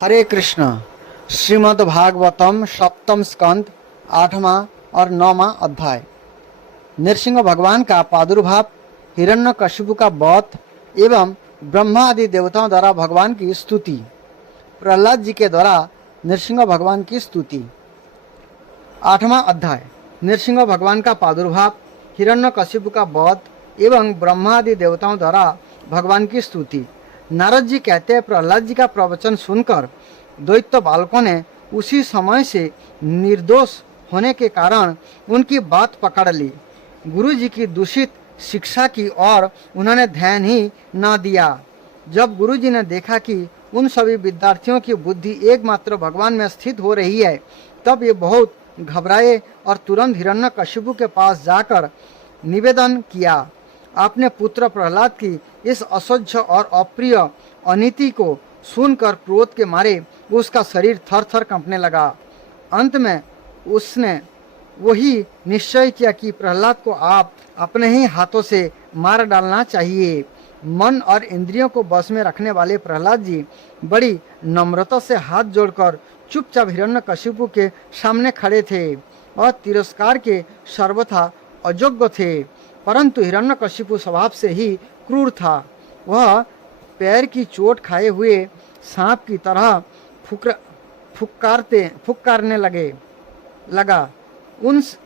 हरे कृष्ण। श्रीमद् भागवतम सप्तम स्कंद 8वां और 9वां अध्याय। नरसिंह भगवान का प्रादुर्भाव, हिरण्यकशिपु का वध एवं ब्रह्मा आदि देवताओं द्वारा भगवान की स्तुति। प्रहलाद जी के द्वारा नरसिंह भगवान की स्तुति। 8वां अध्याय। नरसिंह भगवान का प्रादुर्भाव, हिरण्यकशिपु का वध एवं ब्रह्मा आदि देवताओं द्वारा भगवान की स्तुति। नारद जी कहते हैं, प्रहलाद जी का प्रवचन सुनकर दैत्य बालकों ने उसी समय से निर्दोष होने के कारण उनकी बात पकड़ ली। गुरु जी की दूषित शिक्षा की और उन्होंने ध्यान ही न दिया। जब गुरु जी ने देखा कि उन सभी विद्यार्थियों की बुद्धि एकमात्र भगवान में स्थित हो रही है, तब ये बहुत घबराए और तुरंत हिरण्यकशिपु के पास जाकर निवेदन किया। अपने पुत्र प्रहलाद की इस असह्य और अप्रिय अनीति को सुनकर क्रोध के मारे उसका शरीर थर थर कांपने लगा। अंत में उसने वही निश्चय किया कि प्रहलाद को आप अपने ही हाथों से मार डालना चाहिए। मन और इंद्रियों को बस में रखने वाले प्रहलाद जी बड़ी नम्रता से हाथ जोड़कर चुपचाप हिरण्यकशिपु के सामने खड़े थे और तिरस्कार के सर्वथा अयोग्य थे। परंतु हिरण्यकशिपु स्वभाव से ही क्रूर था। वह पैर की चोट खाए हुए सांप की तरह फुकारने लगा।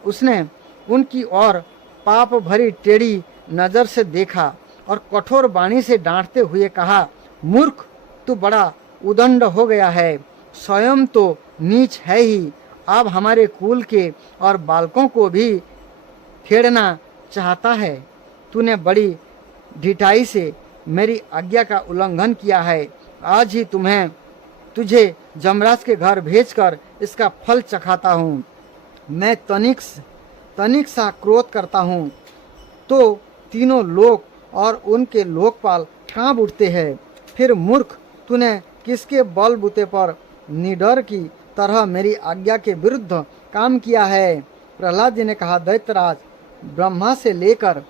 उसने उनकी ओर पाप भरी टेढ़ी नजर से देखा और कठोर वाणी से डांटते हुए कहा, मूर्ख, तू बड़ा उदंड हो गया है, स्वयं तो नीच है ही, अब हमारे कुल के और बालकों को भी छेड़ना चाहता है। तूने बड़ी ढिठाई से मेरी आज्ञा का उल्लंघन किया है। आज ही तुझे जमराज के घर भेजकर इसका फल चखाता हूँ। मैं तनिक सा क्रोध करता हूँ तो तीनों लोक और उनके लोकपाल कांप उठते हैं। फिर मूर्ख, तूने किसके बलबूते पर निडर की तरह मेरी आज्ञा के विरुद्ध काम किया है? प्रहलाद जी ने कहा, दैत्यराज, ब्रह्मा से लेकर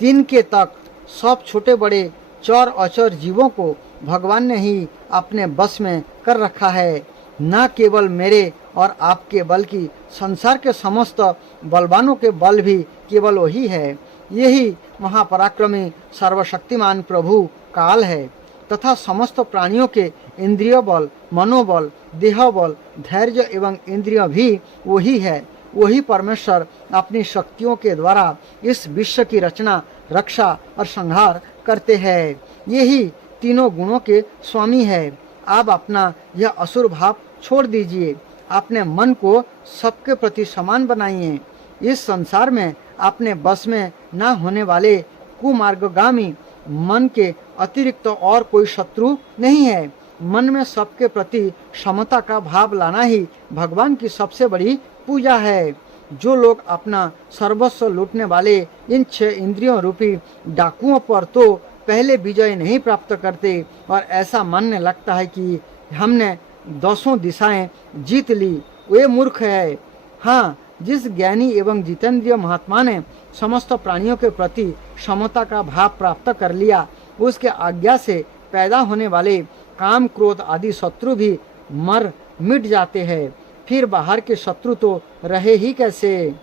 तिनके तक सब छोटे बड़े चर अचर जीवों को भगवान ने ही अपने बस में कर रखा है। न केवल मेरे और आपके बल्कि संसार के समस्त बलवानों के बल भी केवल वही है। यही महापराक्रमी सर्वशक्तिमान प्रभु काल है तथा समस्त प्राणियों के इंद्रिय बल, मनोबल, देह बल, धैर्य एवं इंद्रिय भी वही है। वही परमेश्वर अपनी शक्तियों के द्वारा इस विश्व की रचना, रक्षा और संहार करते हैं। यही तीनों गुणों के स्वामी है। आप अपना यह असुर भाव छोड़ दीजिए, अपने मन को सबके प्रति समान बनाइए। इस संसार में अपने बस में न होने वाले कुमार्गगामी मन के अतिरिक्त और कोई शत्रु नहीं है। मन में सबके प्रति समता का भाव लाना ही भगवान की सबसे बड़ी पूजा है। जो लोग अपना सर्वस्व लूटने वाले इन 6 इंद्रियों रूपी डाकुओं पर तो पहले विजय नहीं प्राप्त करते और ऐसा मानने लगता है कि हमने 10 दिशाएं जीत ली, वे मूर्ख है। हाँ, जिस ज्ञानी एवं जितेंद्रिय महात्मा ने समस्त प्राणियों के प्रति समता का भाव प्राप्त कर लिया, उसके आज्ञा से पैदा होने वाले काम, क्रोध आदि शत्रु भी मिट जाते हैं। फिर बाहर के शत्रु तो रहे ही कैसे?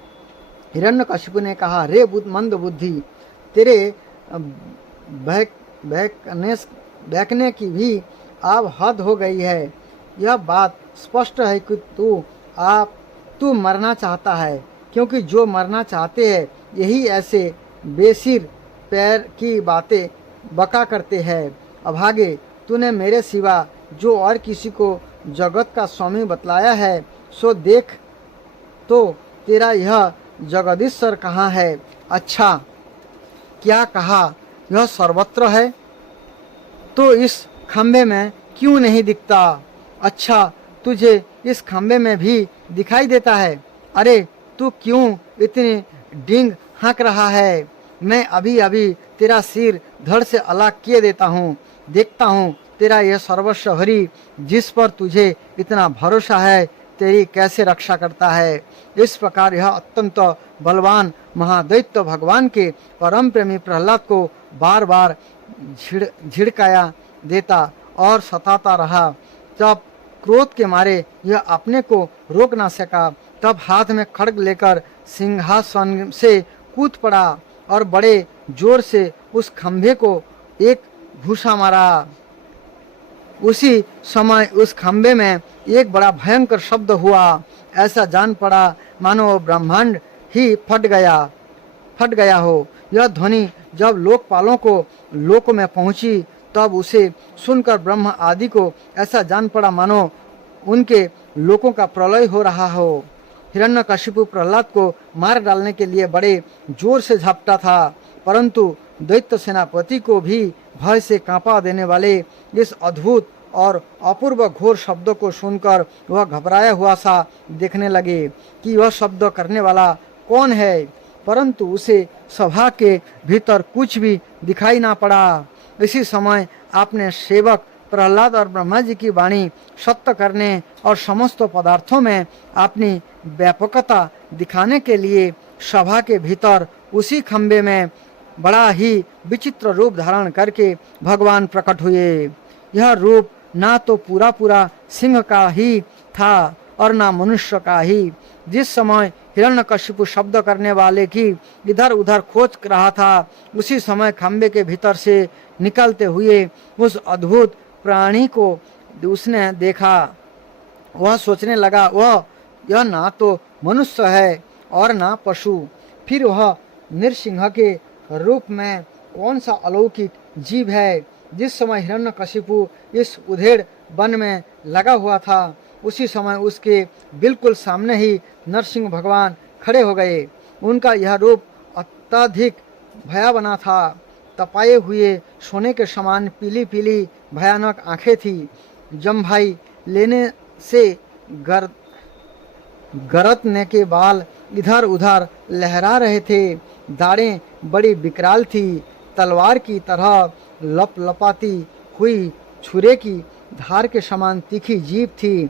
हिरण्यकशिपु ने कहा, रे मंद बुद्धि, तेरे बहकने की भी अब हद हो गई है। यह बात स्पष्ट है कि तू मरना चाहता है, क्योंकि जो मरना चाहते हैं यही ऐसे बेसिर पैर की बातें बका करते हैं। अभागे, तूने मेरे सिवा जो और किसी को जगत का स्वामी बतलाया है, सो देख तो तेरा यह जगदीश्वर कहाँ है? अच्छा, क्या कहा यह सर्वत्र है तो इस खंबे में क्यों नहीं दिखता? अच्छा, तुझे इस खंबे में भी दिखाई देता है। अरे, तू क्यों इतनी डींग हाँक रहा है? मैं अभी अभी तेरा सिर धड़ से अलग किए देता हूँ। देखता हूँ तेरा यह सर्वस्व हरि, जिस पर तुझे इतना भरोसा है, तेरी कैसे रक्षा करता है। इस प्रकार यह अत्यंत बलवान महादैत्य भगवान के परम प्रेमी प्रहलाद को बार बार झिड़काया देता और सताता रहा। तब क्रोध के मारे यह अपने को रोक ना सका। तब हाथ में खड्ग लेकर सिंहासन से कूद पड़ा और बड़े जोर से उस खंभे को एक घूसा मारा। उसी समय उस खंभे में एक बड़ा भयंकर शब्द हुआ। ऐसा जान पड़ा मानो वो ब्रह्मांड ही फट गया हो। यह ध्वनि जब लोकपालों को लोक में पहुंची तब उसे सुनकर ब्रह्म आदि को ऐसा जान पड़ा मानो उनके लोकों का प्रलय हो रहा हो। हिरण्यकशिपु प्रहलाद को मार डालने के लिए बड़े जोर से झपटा था, परंतु दैत्य सेनापति को भी भय से कांपा देने वाले इस अद्भुत और अपूर्व घोर शब्दों को सुनकर वह घबराया हुआ सा देखने लगे कि वह शब्द करने वाला कौन है, परंतु उसे सभा के भीतर कुछ भी दिखाई ना पड़ा। इसी समय आपने सेवक प्रहलाद और ब्रह्मा जी की वाणी सत्य करने और समस्त पदार्थों में अपनी व्यापकता दिखाने के लिए सभा के भीतर उसी खंबे में बड़ा ही विचित्र रूप धारण करके भगवान प्रकट हुए। यह रूप ना तो पूरा सिंह का ही था और ना मनुष्य का ही। जिस समय हिरण्यकशिपु शब्द करने वाले की इधर उधर खोज रहा था, उसी समय खंबे के भीतर से निकलते हुए उस अद्भुत प्राणी को उसने देखा। वह सोचने लगा यह ना तो मनुष्य है और ना पशु, फिर वह नृसिंह के रूप में कौन सा अलौकिक जीव है। जिस समय हिरण्यकशिपु इस उधेड़ वन में लगा हुआ था, उसी समय उसके बिल्कुल सामने ही नरसिंह भगवान खड़े हो गए। उनका यह रूप अत्यधिक भयावना था। तपाए हुए सोने के समान पीली पीली भयानक आंखें थी। जम्भाई लेने से गरतने के बाल इधर उधर लहरा रहे थे। दाढ़ें बड़ी विकराल थी। तलवार की तरह लपलपाती हुई छुरे की धार के समान तीखी जीभ थी।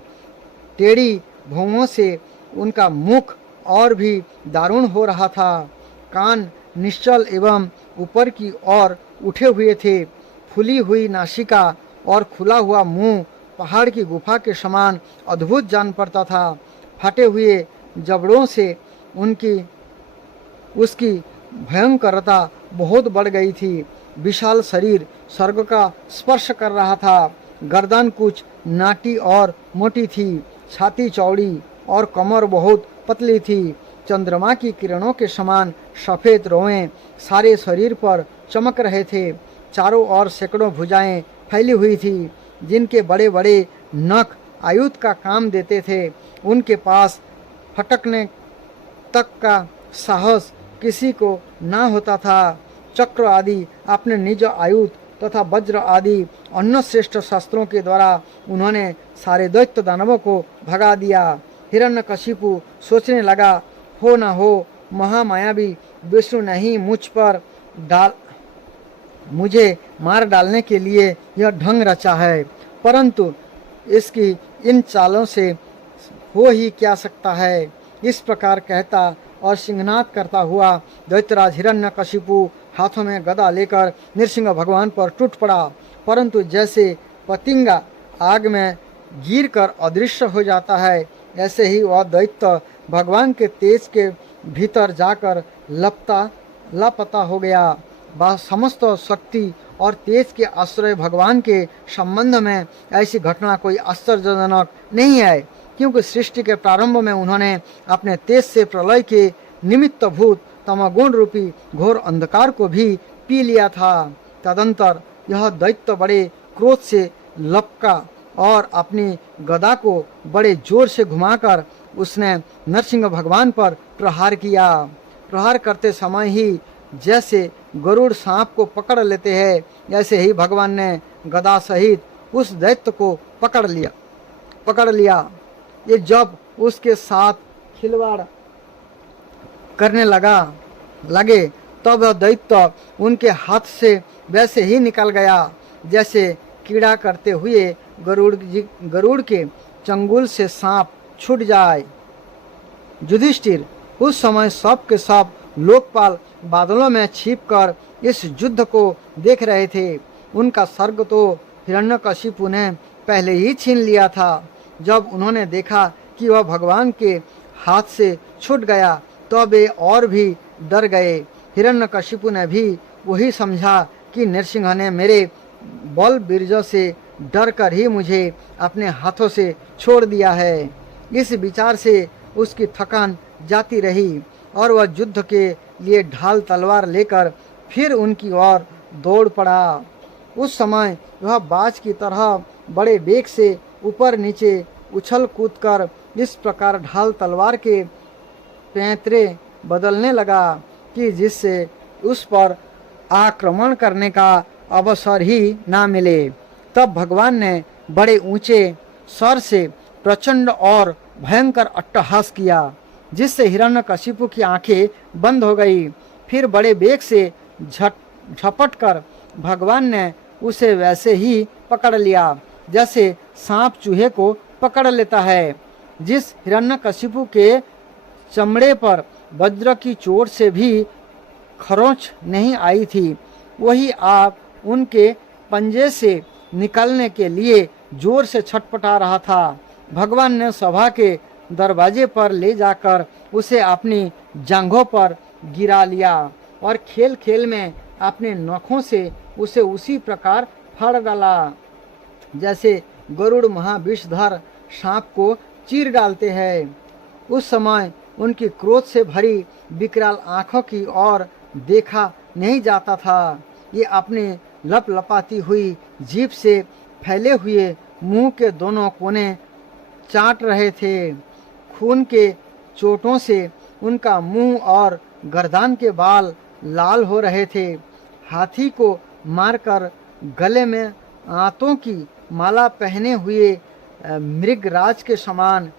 टेढ़ी भौहों से उनका मुख और भी दारुण हो रहा था। कान निश्चल एवं ऊपर की ओर उठे हुए थे। फूली हुई नासिका और खुला हुआ मुंह पहाड़ की गुफा के समान अद्भुत जान पड़ता था। फटे हुए जबड़ों से उसकी भयंकरता बहुत बढ़ गई थी। विशाल शरीर स्वर्ग का स्पर्श कर रहा था। गर्दन कुछ नाटी और मोटी थी। छाती चौड़ी और कमर बहुत पतली थी। चंद्रमा की किरणों के समान सफ़ेद रोएं सारे शरीर पर चमक रहे थे। चारों ओर सैकड़ों भुजाएं फैली हुई थी, जिनके बड़े बड़े नख आयुध का काम देते थे। उनके पास फटकने तक का साहस किसी को ना होता था। चक्र आदि अपने निज आयुध तथा वज्र आदि अन्य श्रेष्ठ शस्त्रों के द्वारा उन्होंने सारे दैत्य दानवों को भगा दिया। हिरण्यकशिपु सोचने लगा, हो न हो महामायावी विष्णु ने ही मुझे मार डालने के लिए यह ढंग रचा है, परंतु इसकी इन चालों से हो ही क्या सकता है। इस प्रकार कहता और सिंहनाद करता हुआ दैत्यराज हिरण्यकशिपु हाथों में गदा लेकर नृसिंह भगवान पर टूट पड़ा, परंतु जैसे पतिंगा आग में गिरकर अदृश्य हो जाता है, ऐसे ही वह दैत्य भगवान के तेज के भीतर जाकर लापता हो गया। समस्त शक्ति और तेज के आश्रय भगवान के संबंध में ऐसी घटना कोई आश्चर्यजनक नहीं है, क्योंकि सृष्टि के प्रारंभ में उन्होंने अपने तेज से प्रलय के निमित्त भूत तमोगुण रूपी घोर अंधकार को भी पी लिया था। तदंतर यह दैत्य बड़े क्रोध से लपका और अपनी गदा को बड़े जोर से घुमाकर उसने नरसिंह भगवान पर प्रहार किया। प्रहार करते समय ही जैसे गरुड़ सांप को पकड़ लेते हैं, ऐसे ही भगवान ने गदा सहित उस दैत्य को पकड़ लिया। ये जब उसके साथ खिलवाड़ करने लगे तब वह दैत्य उनके हाथ से वैसे ही निकल गया जैसे कीड़ा करते हुए गरुड़ के चंगुल से सांप छूट जाए। युधिष्ठिर उस समय सब के सब लोकपाल बादलों में छिपकर इस युद्ध को देख रहे थे। उनका सर्ग तो हिरण्यकशिपु ने पहले ही छीन लिया था। जब उन्होंने देखा कि वह भगवान के हाथ से छूट गया तो वे और भी डर गए। हिरण्यकशिपु ने भी वही समझा कि नरसिंह ने मेरे बल बीर्जों से डर कर ही मुझे अपने हाथों से छोड़ दिया है। इस विचार से उसकी थकान जाती रही और वह युद्ध के लिए ढाल तलवार लेकर फिर उनकी ओर दौड़ पड़ा। उस समय वह बाज की तरह बड़े वेग से ऊपर नीचे उछल कूद कर इस प्रकार ढाल तलवार के पैंतरे बदलने लगा कि जिससे उस पर आक्रमण करने का अवसर ही ना मिले। तब भगवान ने बड़े ऊंचे स्वर से प्रचंड और भयंकर अट्टहास किया, जिससे हिरण्यकशिपु की आंखें बंद हो गई। फिर बड़े वेग से झपट कर भगवान ने उसे वैसे ही पकड़ लिया जैसे सांप चूहे को पकड़ लेता है। जिस हिरण्यकशिपु के चमड़े पर वज्र की चोट से भी खरोंच नहीं आई थी, वही आप उनके पंजे से निकलने के लिए जोर से छटपटा रहा था। भगवान ने सभा के दरवाजे पर ले जाकर उसे अपनी जांघों पर गिरा लिया और खेल खेल में अपने नखों से उसे उसी प्रकार फाड़ डाला जैसे गरुड़ महाविषधर सांप को चीर डालते हैं। उस समय उनकी क्रोध से भरी विकराल आंखों की ओर देखा नहीं जाता था। ये अपने लपलपाती हुई जीभ से फैले हुए मुंह के दोनों कोने चाट रहे थे। खून के चोटों से उनका मुंह और गर्दन के बाल लाल हो रहे थे। हाथी को मारकर गले में आंतों की माला पहने हुए मृगराज के समान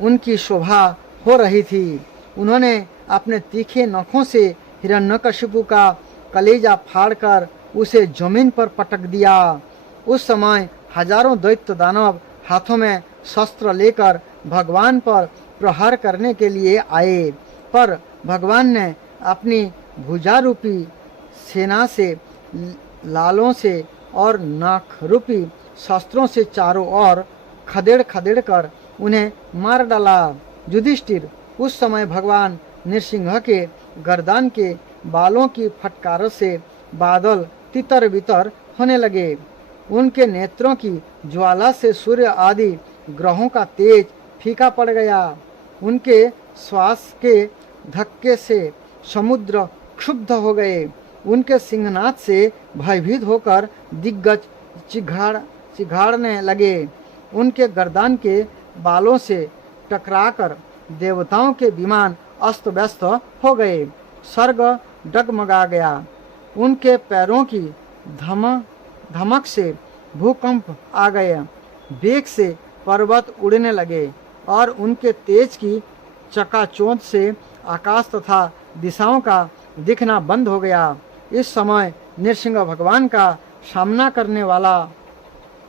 उनकी शोभा हो रही थी। उन्होंने अपने तीखे नखों से हिरण्यकशिपु का कलेजा फाड़कर उसे जमीन पर पटक दिया। उस समय हजारों दैत्य दानव हाथों में शस्त्र लेकर भगवान पर प्रहार करने के लिए आए, पर भगवान ने अपनी भुजारूपी सेना से, लालों से और नाक रूपी शस्त्रों से चारों ओर खदेड़ खदेड़ कर उन्हें मार डाला। युधिष्ठिर, उस समय भगवान नृसिंह के गर्दन के बालों की फटकार से बादल तितर बितर होने लगे। उनके नेत्रों की ज्वाला से सूर्य आदि ग्रहों का तेज फीका पड़ गया। उनके श्वास के धक्के से समुद्र क्षुब्ध हो गए। उनके सिंहनाद से भयभीत होकर दिग्गज चिघाड़ने लगे। उनके गर्दन के बालों से टकराकर देवताओं के विमान अस्त व्यस्त हो गए। स्वर्ग डगमगा गया। उनके पैरों की धमक से भूकंप आ गया। वेग से पर्वत उड़ने लगे और उनके तेज की चकाचौंध से आकाश तथा दिशाओं का दिखना बंद हो गया। इस समय नृसिंह भगवान का सामना करने वाला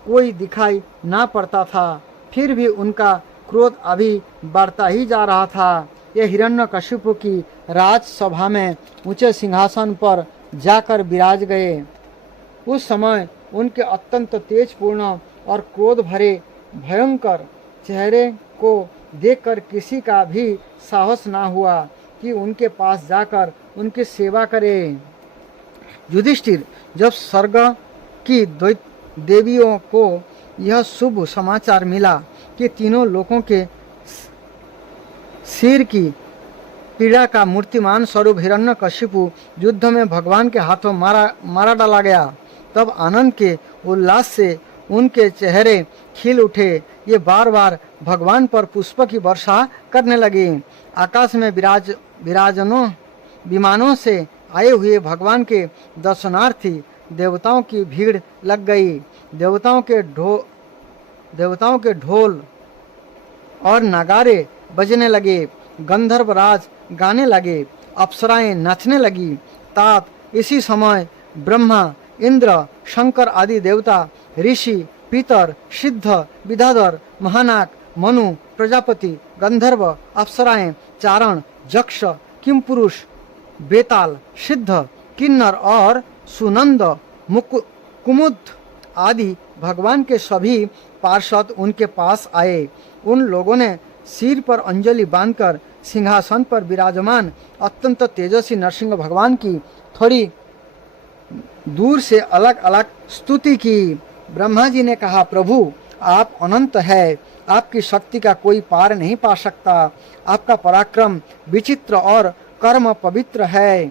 कोई दिखाई ना पड़ता था। फिर भी उनका क्रोध अभी बढ़ता ही जा रहा था। ये हिरण्यकशिपु की राजसभा में ऊंचे सिंहासन पर जाकर विराज गए। उस समय उनके अत्यंत तेजपूर्ण और क्रोध भरे भयंकर चेहरे को देखकर किसी का भी साहस ना हुआ कि उनके पास जाकर उनकी सेवा करे। युधिष्ठिर, जब स्वर्ग की देवियों को यह शुभ समाचार मिला कि तीनों लोगों के सिर की पीड़ा का मूर्तिमान स्वरूप हिरण्यकशिपु युद्ध में भगवान के हाथों मारा डाला गया, तब आनंद के उल्लास से उनके चेहरे खिल उठे। ये बार बार भगवान पर पुष्प की वर्षा करने लगे। आकाश में विमानों से आए हुए भगवान के दर्शनार्थी देवताओं की भीड़ लग गई। देवताओं के ढोल और नगारे बजने लगे। गंधर्वराज गाने लगे। अप्सराएं नाचने लगी। तात इसी समय ब्रह्मा, इंद्र, शंकर आदि देवता, ऋषि, पितर, सिद्ध, विद्याधर, महानाग, मनु, प्रजापति, गंधर्व, अप्सराएं, चारण, यक्ष, किमपुरुष, बेताल, सिद्ध, किन्नर और सुनंद, कुमुद आदि भगवान के सभी पार्षद उनके पास आए। उन लोगों ने सिर पर अंजलि बांधकर सिंहासन पर विराजमान अत्यंत तेजस्वी नरसिंह भगवान की थोड़ी दूर से अलग अलग स्तुति की। ब्रह्मा जी ने कहा, प्रभु आप अनंत है, आपकी शक्ति का कोई पार नहीं पा सकता। आपका पराक्रम विचित्र और कर्म पवित्र है।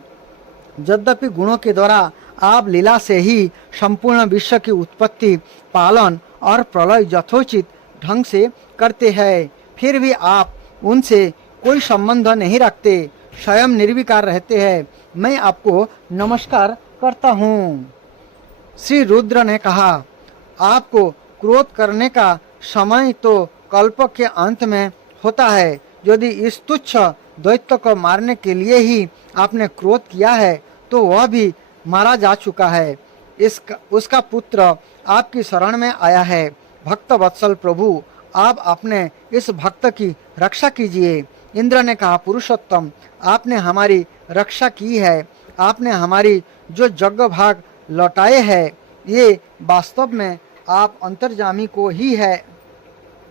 यद्यपि गुणों के द्वारा आप लीला से ही संपूर्ण विश्व की उत्पत्ति, पालन और प्रलय यथोचित ढंग से करते हैं, फिर भी आप उनसे कोई संबंध नहीं रखते, स्वयं निर्विकार रहते हैं। मैं आपको नमस्कार करता हूँ। श्री रुद्र ने कहा, आपको क्रोध करने का समय तो कल्प के अंत में होता है। यदि इस तुच्छ दैत्य को मारने के लिए ही आपने क्रोध किया है तो वह भी मारा जा चुका है। उसका पुत्र आपकी शरण में आया है। भक्त वत्सल प्रभु, आप अपने इस भक्त की रक्षा कीजिए। इंद्र ने कहा, पुरुषोत्तम आपने हमारी रक्षा की है। आपने हमारी जो यज्ञ भाग लौटाए हैं, ये वास्तव में आप अंतर्जामी को ही है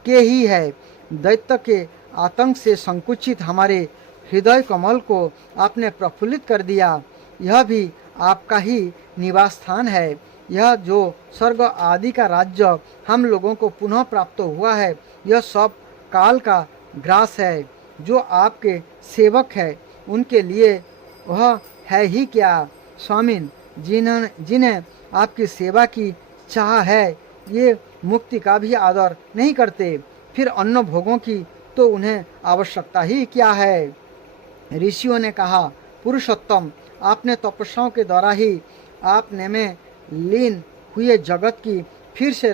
दैत्य के आतंक से संकुचित हमारे हृदय कमल को आपने प्रफुल्लित कर दिया। यह भी आपका ही निवास स्थान है। यह जो स्वर्ग आदि का राज्य हम लोगों को पुनः प्राप्त हुआ है, यह सब काल का ग्रास है। जो आपके सेवक है उनके लिए वह है ही क्या। स्वामिन, जिन्हें आपकी सेवा की चाह है, ये मुक्ति का भी आदर नहीं करते, फिर अन्न भोगों की तो उन्हें आवश्यकता ही क्या है। ऋषियों ने कहा, पुरुषोत्तम आपने तपस्याओं के द्वारा ही आपने में लीन हुए जगत की फिर से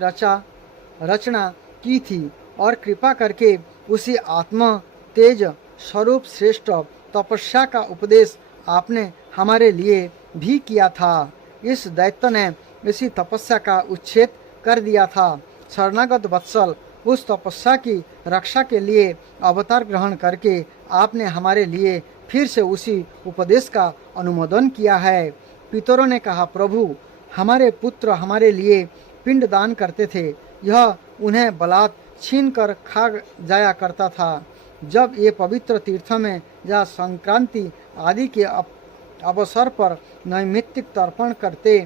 रचना की थी और कृपा करके उसी आत्मा तेज स्वरूप श्रेष्ठ तपस्या का उपदेश आपने हमारे लिए भी किया था। इस दैत्य ने इसी तपस्या का उच्छेद कर दिया था। शरणागत वत्सल, उस तपस्या की रक्षा के लिए अवतार ग्रहण करके आपने हमारे लिए फिर से उसी उपदेश का अनुमोदन किया है। पितरों ने कहा, प्रभु हमारे पुत्र हमारे लिए पिंड दान करते थे, यह उन्हें बलात् छीन कर खा जाया करता था। जब ये पवित्र तीर्थों में या संक्रांति आदि के अवसर पर नैमित्तिक तर्पण करते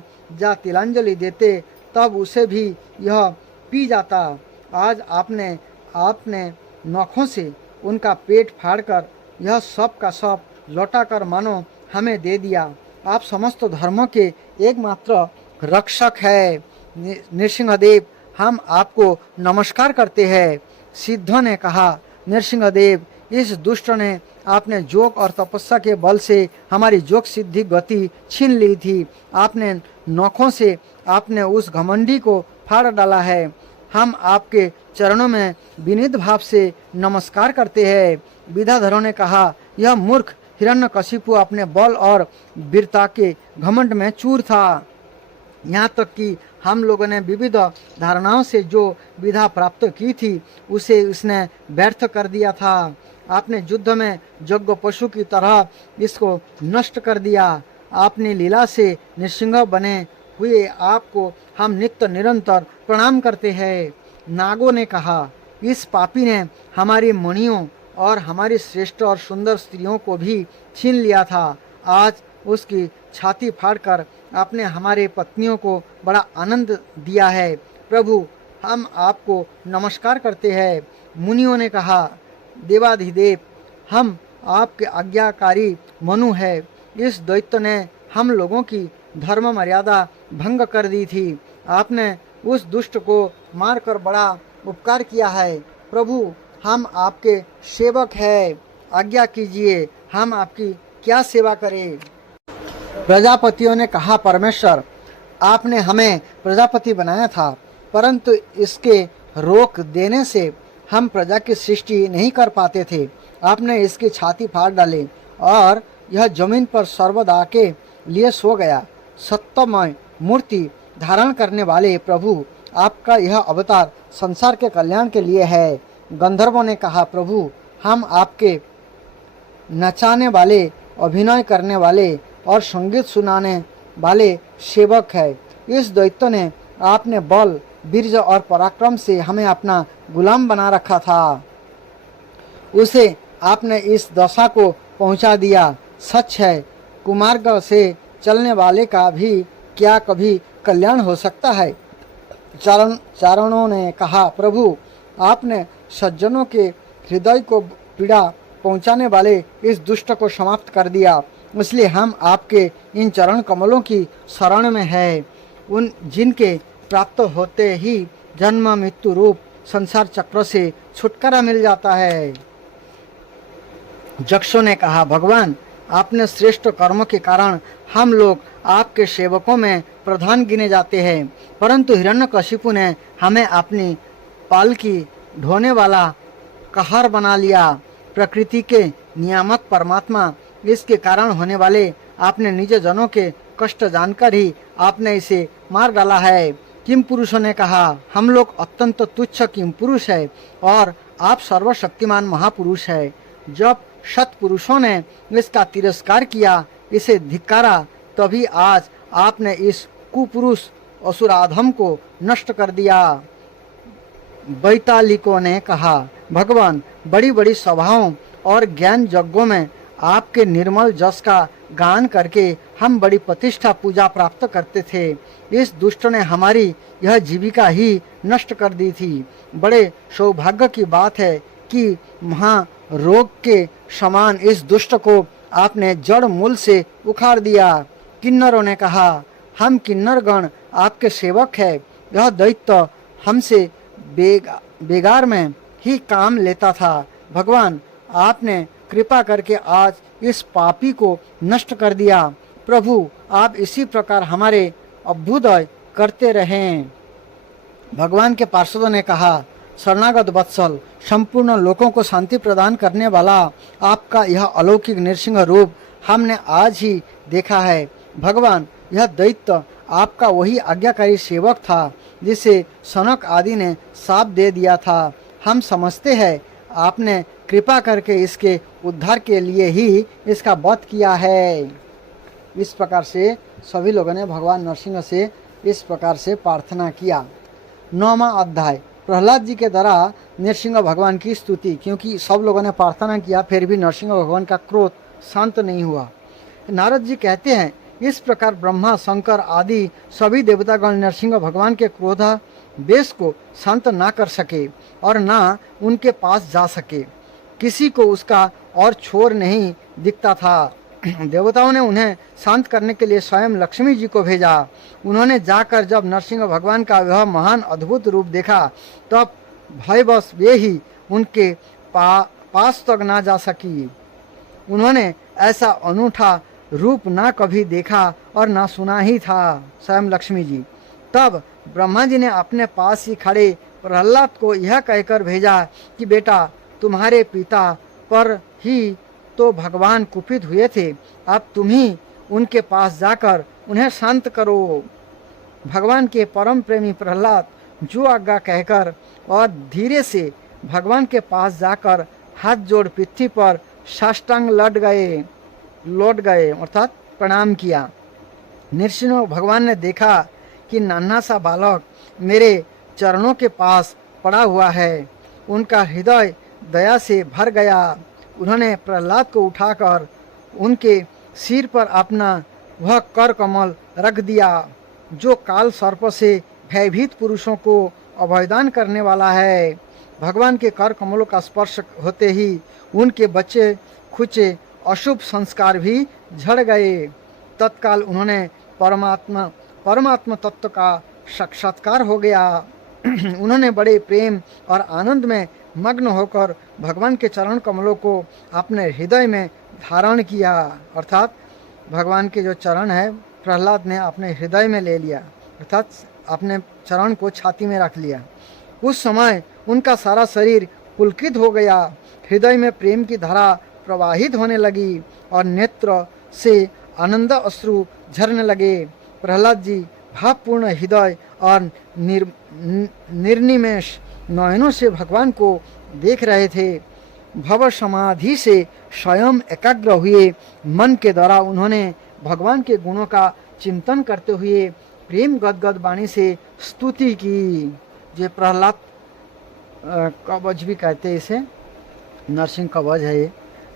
या तिलांजलि देते, तब उसे भी यह पी जाता। आज आपने नखों से उनका पेट फाड़कर यह सब का सब लौटाकर मानो हमें दे दिया। आप समस्त धर्मों के एकमात्र रक्षक है। नृसिंहदेव, हम आपको नमस्कार करते हैं। सिद्धों ने कहा, नृसिंहदेव, इस दुष्ट ने आपने जोग और तपस्या के बल से हमारी जोग सिद्धि गति छीन ली थी। आपने नखों से आपने उस घमंडी को फाड़ डाला है। हम आपके चरणों में विनीत भाव से नमस्कार करते हैं। विद्याधरों ने कहा, यह मूर्ख हिरण्यकशिपु अपने बल और वीरता के घमंड में चूर था। यहाँ तक कि हम लोगों ने विविध धारणाओं से जो विधा प्राप्त की थी उसे उसने व्यर्थ कर दिया था। आपने युद्ध में यज्ञ पशु की तरह इसको नष्ट कर दिया। आपने लीला से नृसिंह बने हुए आपको हम नित्य निरंतर प्रणाम करते हैं। नागों ने कहा, इस पापी ने हमारी मणियों और हमारी श्रेष्ठ और सुंदर स्त्रियों को भी छीन लिया था। आज उसकी छाती फाड़कर आपने हमारे पत्नियों को बड़ा आनंद दिया है। प्रभु, हम आपको नमस्कार करते हैं। मुनियों ने कहा, देवाधिदेव, हम आपके आज्ञाकारी मनु है। इस दैत्य ने हम लोगों की धर्म मर्यादा भंग कर दी थी। आपने उस दुष्ट को मारकर बड़ा उपकार किया है। प्रभु, हम आपके सेवक हैं, आज्ञा कीजिए, हम आपकी क्या सेवा करें। प्रजापतियों ने कहा, परमेश्वर, आपने हमें प्रजापति बनाया था, परंतु इसके रोक देने से हम प्रजा की सृष्टि नहीं कर पाते थे। आपने इसकी छाती फाड़ डाली और यह जमीन पर सर्वदा के लिए सो गया। सत्यमय मूर्ति धारण करने वाले प्रभु, आपका यह अवतार संसार के कल्याण के लिए है। गंधर्वों ने कहा, प्रभु, हम आपके नचाने वाले, अभिनय करने वाले और संगीत सुनाने वाले सेवक है। इस दैत्य ने आपने बल वीर्य और पराक्रम से हमें अपना गुलाम बना रखा था, उसे आपने इस दशा को पहुंचा दिया। सच है, कुमार्ग से चलने वाले का भी क्या कभी कल्याण हो सकता है? चारणों ने कहा, प्रभु, आपने सज्जनों के हृदय को पीड़ा पहुंचाने वाले इस दुष्ट को समाप्त कर दिया, इसलिए हम आपके इन चरण कमलों की शरण में है, उन जिनके प्राप्त होते ही जन्म मृत्यु रूप संसार चक्र से छुटकारा मिल जाता है। जक्षों ने कहा, भगवान, आपने श्रेष्ठ कर्मों के कारण हम लोग आपके सेवकों में प्रधान गिने जाते हैं, परंतु हिरण्यकशिपु ने हमें अपनी पालकी ढोने वाला कहर बना लिया। प्रकृति के नियामक परमात्मा, इसके कारण होने वाले आपने निज जनों के कष्ट जानकर ही आपने इसे मार डाला है। किम पुरुषों ने कहा, हम लोग अत्यंत तुच्छ किम पुरुष है और आप सर्वशक्तिमान महापुरुष है। जब सत्पुरुषों ने इसका तिरस्कार किया, इसे धिक्कारा, तभी आज आपने इस कुपुरुष असुराधम को नष्ट कर दिया। बैतालिकों ने कहा, भगवान, बड़ी बड़ी सभाओं और ज्ञान यज्ञों में आपके निर्मल जस का गान करके हम बड़ी प्रतिष्ठा पूजा प्राप्त करते थे। इस दुष्ट ने हमारी यह जीविका ही नष्ट कर दी थी। बड़े सौभाग्य की बात है कि महारोग के समान इस दुष्ट को आपने जड़ मूल से उखाड़ दिया। किन्नरों ने कहा, हम किन्नरगण आपके सेवक है। यह दैत्य हमसे बेगार में ही काम लेता था। भगवान, आपने कृपा करके आज इस पापी को नष्ट कर दिया। प्रभु, आप इसी प्रकार हमारे अभ्युदय करते रहें। भगवान के पार्षदों ने कहा, शरणागत वत्सल, संपूर्ण लोगों को शांति प्रदान करने वाला आपका यह अलौकिक नृसिंह रूप हमने आज ही देखा है। भगवान, यह दैत्य आपका वही आज्ञाकारी सेवक था जिसे सनक आदि ने शाप दे दिया था। हम समझते हैं आपने कृपा करके इसके उद्धार के लिए ही इसका वध किया है। इस प्रकार से सभी लोगों ने भगवान नरसिंह से इस प्रकार से प्रार्थना किया। 9वां अध्याय, प्रहलाद जी के द्वारा नरसिंह भगवान की स्तुति। क्योंकि सब लोगों ने प्रार्थना किया, फिर भी नरसिंह भगवान का क्रोध शांत नहीं हुआ। नारद जी कहते हैं, इस प्रकार ब्रह्मा, शंकर आदि सभी देवतागण नरसिंह भगवान के क्रोध वेश को शांत ना कर सके और ना उनके पास जा सके। किसी को उसका और छोर नहीं दिखता था। देवताओं ने उन्हें शांत करने के लिए स्वयं लक्ष्मी जी को भेजा। उन्होंने जाकर जब नरसिंह भगवान का वह महान अद्भुत रूप देखा, तब भयवश वे ही उनके पास तक ना जा सकी। उन्होंने ऐसा अनूठा रूप ना कभी देखा और ना सुना ही था। स्वयं लक्ष्मी जी। तब ब्रह्मा जी ने अपने पास ही खड़े प्रहलाद को यह कहकर भेजा कि बेटा, तुम्हारे पिता पर ही तो भगवान कुपित हुए थे, अब तुम ही उनके पास जाकर उन्हें शांत करो। भगवान के परम प्रेमी प्रहलाद जो आज्ञा कहकर और धीरे से भगवान के पास जाकर हाथ जोड़ पृथ्वी पर साष्टांग लौट गए अर्थात प्रणाम किया। नरसिंह भगवान ने देखा कि नन्हा सा बालक मेरे चरणों के पास पड़ा हुआ है। उनका हृदय दया से भर गया। उन्होंने प्रहलाद को उठाकर उनके सिर पर अपना वह कर कमल रख दिया जो काल सर्प से भयभीत पुरुषों को अभयदान करने वाला है। भगवान के कर कमलों का स्पर्श होते ही उनके बच्चे खुचे अशुभ संस्कार भी झड़ गए। तत्काल उन्होंने परमात्मा तत्व का साक्षात्कार हो गया। उन्होंने बड़े प्रेम और आनंद में मग्न होकर भगवान के चरण कमलों को अपने हृदय में धारण किया। अर्थात भगवान के जो चरण है प्रहलाद ने अपने हृदय में ले लिया, अर्थात अपने चरण को छाती में रख लिया। उस समय उनका सारा शरीर पुलकित हो गया। हृदय में प्रेम की धारा प्रवाहित होने लगी और नेत्र से आनंद अश्रु झरने लगे। प्रहलाद जी भावपूर्ण हृदय और निर्निमेष नयनों से भगवान को देख रहे थे। भव समाधि से स्वयं एकाग्र हुए मन के द्वारा उन्होंने भगवान के गुणों का चिंतन करते हुए प्रेम गदगद वाणी से स्तुति की। जो प्रहलाद कवच भी कहते हैं इसे, नरसिंह कवच है ये।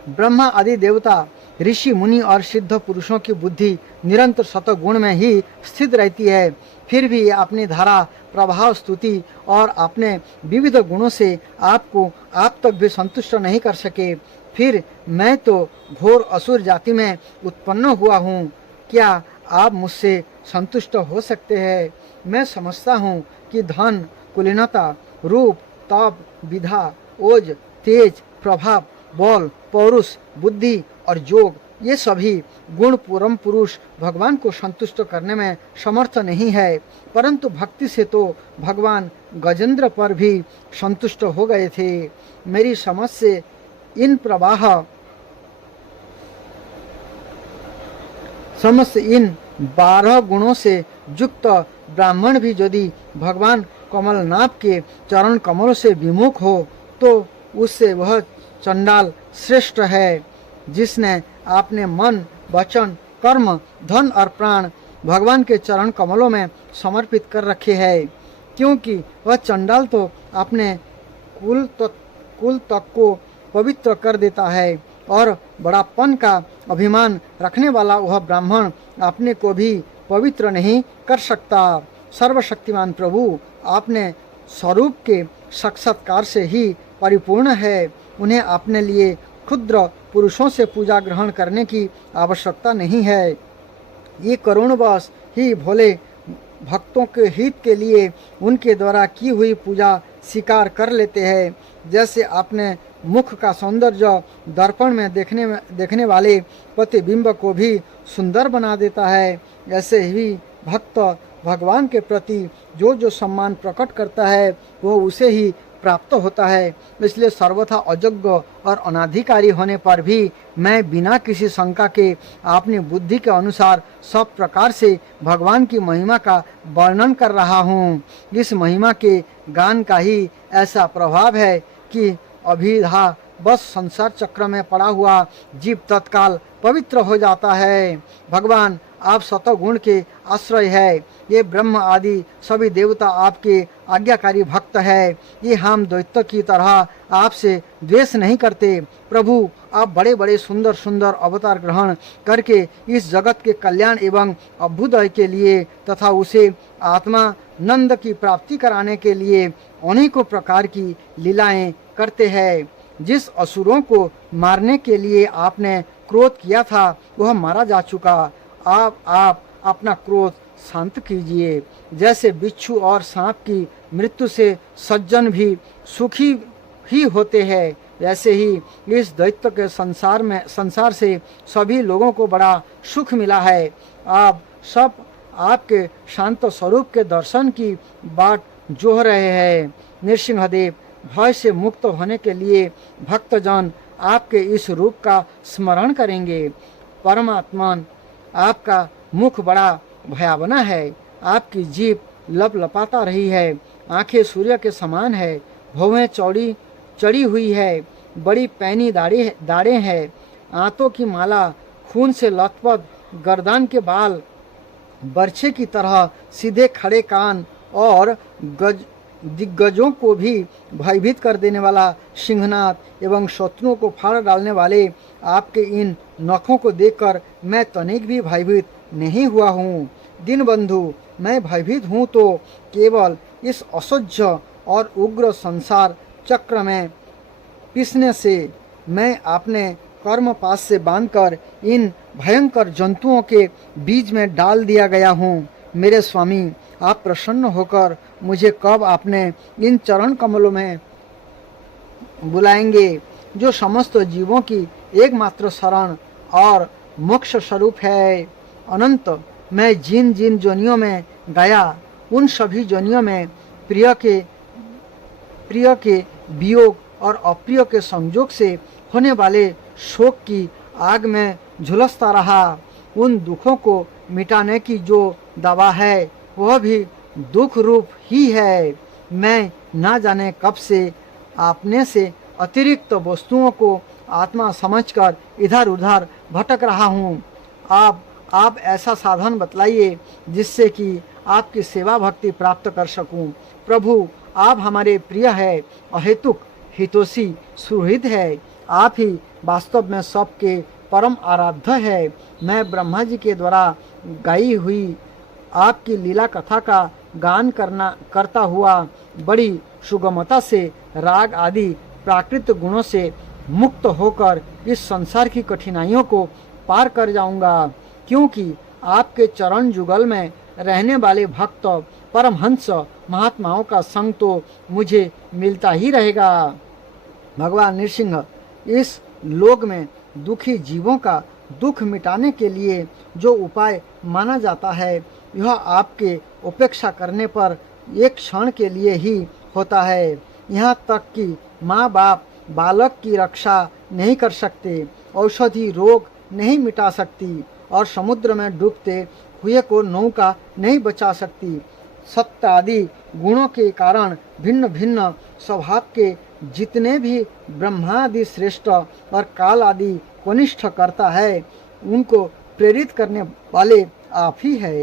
ब्रह्मा आदि देवता, ऋषि मुनि और सिद्ध पुरुषों की बुद्धि निरंतर सतगुण में ही स्थित रहती है, फिर भी ये अपनी धारा, प्रभाव, स्तुति और अपने विविध गुणों से आपको आप तक भी संतुष्ट नहीं कर सके। फिर मैं तो घोर असुर जाति में उत्पन्न हुआ हूँ, क्या आप मुझसे संतुष्ट हो सकते हैं? मैं समझता हूँ कि धन, कुलीनता, रूप, तप, विधा, ओज, तेज, प्रभाव, बल, पौरुष, बुद्धि और योग, ये सभी गुण परम पुरुष भगवान को संतुष्ट करने में समर्थ नहीं है, परंतु भक्ति से तो भगवान गजेंद्र पर भी संतुष्ट हो गए थे। मेरी समझ से इन समस्त इन 12 गुणों से युक्त ब्राह्मण भी यदि भगवान कमलनाथ के चरण कमलों से विमुख हो तो उससे वह चंडाल श्रेष्ठ है, जिसने अपने मन, वचन, कर्म, धन और प्राण भगवान के चरण कमलों में समर्पित कर रखे हैं। क्योंकि वह चंडाल तो अपने कुल तक को पवित्र कर देता है और बड़ापन का अभिमान रखने वाला वह ब्राह्मण अपने को भी पवित्र नहीं कर सकता। सर्वशक्तिमान प्रभु अपने स्वरूप के साक्षात्कार से ही परिपूर्ण है, उन्हें अपने लिए क्षुद्र पुरुषों से पूजा ग्रहण करने की आवश्यकता नहीं है। ये करुणवश ही भोले भक्तों के हित के लिए उनके द्वारा की हुई पूजा स्वीकार कर लेते हैं। जैसे अपने मुख का सौंदर्य दर्पण में देखने वाले प्रतिबिंब को भी सुंदर बना देता है, ऐसे ही भक्त भगवान के प्रति जो सम्मान प्रकट करता है वो उसे ही प्राप्त होता है। इसलिए सर्वथा अयोग्य और अनाधिकारी होने पर भी मैं बिना किसी शंका के अपनी बुद्धि के अनुसार सब प्रकार से भगवान की महिमा का वर्णन कर रहा हूँ। इस महिमा के गान का ही ऐसा प्रभाव है कि अभिधा बस संसार चक्र में पड़ा हुआ जीव तत्काल पवित्र हो जाता है। भगवान आप सतगुण के आश्रय है, ये ब्रह्म आदि सभी देवता आपके आज्ञाकारी भक्त है। ये हम दैत्य की तरह आपसे द्वेष नहीं करते। प्रभु आप बड़े बड़े सुंदर सुंदर अवतार ग्रहण करके इस जगत के कल्याण एवं अभ्युदय के लिए तथा उसे आत्मा नंद की प्राप्ति कराने के लिए अनेकों प्रकार की लीलाएं करते हैं। जिस असुरों को मारने के लिए आपने क्रोध किया था वह मारा जा चुका। आप अपना क्रोध शांत कीजिए। जैसे बिच्छू और सांप की मृत्यु से सज्जन भी सुखी ही होते हैं, वैसे ही इस दैत्य के संसार से सभी लोगों को बड़ा सुख मिला है। आप सब आपके शांत स्वरूप के दर्शन की बाट जोह रहे हैं। नृसिंहदेव भय से मुक्त होने के लिए भक्तजन आपके इस रूप का स्मरण करेंगे। परमात्मा आपका मुख बड़ा भयावना है, आपकी जीभ लपलपाता रही है, आंखें सूर्य के समान है, भौहें चढ़ी हुई है, बड़ी पैनी दाढ़ें हैं, आंतों की माला खून से लथपथ, गर्दन के बाल बर्छे की तरह सीधे खड़े कान और दिग्गजों को भी भयभीत कर देने वाला सिंहनाद एवं शत्रुओं को फाड़ डालने वाले आपके इन नखों को देखकर मैं तनिक भी भयभीत नहीं हुआ हूँ। दीनबंधु मैं भयभीत हूँ तो केवल इस असह्य और उग्र संसार चक्र में पिसने से। मैं अपने कर्म पास से बांधकर इन भयंकर जंतुओं के बीच में डाल दिया गया हूँ। मेरे स्वामी आप प्रसन्न होकर मुझे कब अपने इन चरण कमलों में बुलाएंगे, जो समस्त जीवों की एकमात्र शरण और मोक्ष स्वरूप है। अनंत मैं जिन जिन जोनियों में गया उन सभी जोनियों में प्रिय के वियोग और अप्रिय के संयोग से होने वाले शोक की आग में झुलसता रहा। उन दुखों को मिटाने की जो दवा है वह भी दुख रूप ही है। मैं ना जाने कब से अपने से अतिरिक्त वस्तुओं को आत्मा समझकर इधर उधर भटक रहा हूँ। आप ऐसा साधन बतलाइए जिससे कि आपकी सेवा भक्ति प्राप्त कर सकूं। प्रभु, आप हमारे प्रिय है, अहेतुक हितोषी सुहृद है। आप ही वास्तव में सबके परम आराध्य है। मैं ब्रह्मा जी के द्वारा गाई हुई आपकी लीला कथा का गान करता हुआ बड़ी सुगमता से राग आदि प्राकृत गुणों से मुक्त होकर इस संसार की कठिनाइयों को पार कर जाऊंगा, क्योंकि आपके चरण जुगल में रहने वाले भक्त परमहंस महात्माओं का संग तो मुझे मिलता ही रहेगा। भगवान नृसिंह, इस लोक में दुखी जीवों का दुख मिटाने के लिए जो उपाय माना जाता है, यह आपके उपेक्षा करने पर एक क्षण के लिए ही होता है। यहाँ तक कि माँ बाप बालक की रक्षा नहीं कर सकते, औषधि रोग नहीं मिटा सकती और समुद्र में डूबते हुए को नौका नहीं बचा सकती। सत्य आदि गुणों के कारण भिन्न भिन्न स्वभाव के जितने भी ब्रह्मादि श्रेष्ठ और काल आदि कनिष्ठ करता है, उनको प्रेरित करने वाले आप ही है।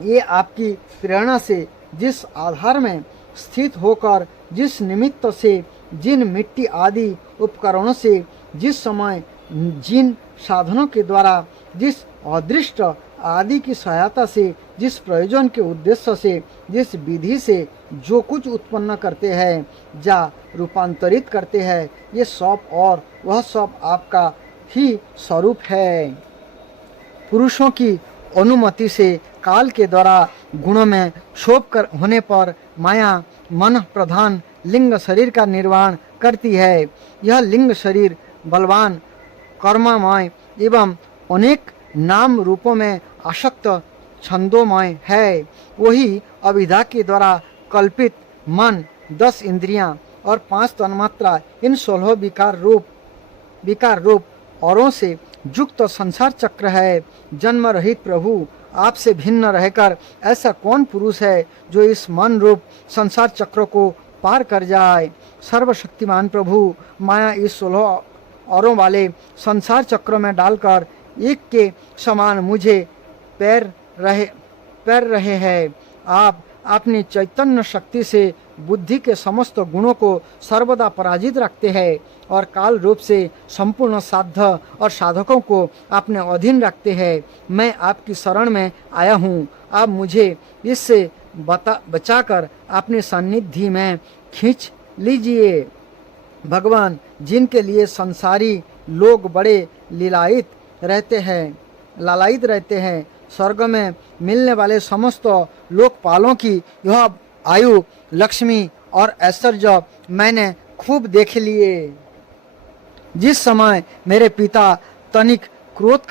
ये आपकी प्रेरणा से जिस आधार में स्थित होकर, जिस निमित्त से, जिन मिट्टी आदि उपकरणों से, जिस समय, जिन साधनों के द्वारा, जिस अदृष्ट आदि की सहायता से, जिस प्रयोजन के उद्देश्य से, जिस विधि से जो कुछ उत्पन्न करते हैं या रूपांतरित करते हैं, ये सब और वह सब आपका ही स्वरूप है। पुरुषों की अनुमति से काल के द्वारा गुणों में क्षोभ होने पर माया मन प्रधान लिंग शरीर का निर्माण करती है। यह लिंग शरीर बलवान, कर्ममय एवं अनेक नाम रूपों में आसक्त छंदोमय है। वही अभिधा के द्वारा कल्पित मन, 10 इंद्रियां और 5 तन्मात्रा, इन 16 विकार रूप औरों से युक्त संसार चक्र है। जन्म रहित प्रभु, आपसे भिन्न रहकर ऐसा कौन पुरुष है जो इस मन रूप संसार चक्र को पार कर जाए। सर्वशक्तिमान प्रभु, माया इस 16 औरों वाले संसार चक्र में डालकर एक के समान मुझे पैर रहे हैं। आप अपनी चैतन्य शक्ति से बुद्धि के समस्त गुणों को सर्वदा पराजित रखते हैं और काल रूप से संपूर्ण साध्य और साधकों को अपने अधीन रखते हैं। मैं आपकी शरण में आया हूँ, आप मुझे इससे बचाकर अपने सानिध्य में खींच लीजिए। भगवान, जिनके लिए संसारी लोग बड़े लालायित रहते हैं, स्वर्ग में मिलने वाले समस्त लोकपालों की यह आयु, लक्ष्मी और ऐश्वर्य मैंने खूब देख लिए। जिस समय मेरे पिता तनिक क्रोध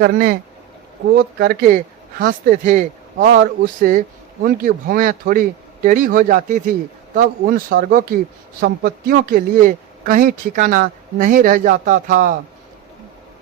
करके हंसते थे और उससे उनकी भौहें थोड़ी टेढ़ी हो जाती थी, तब उन स्वर्गों की संपत्तियों के लिए कहीं ठिकाना नहीं रह जाता था।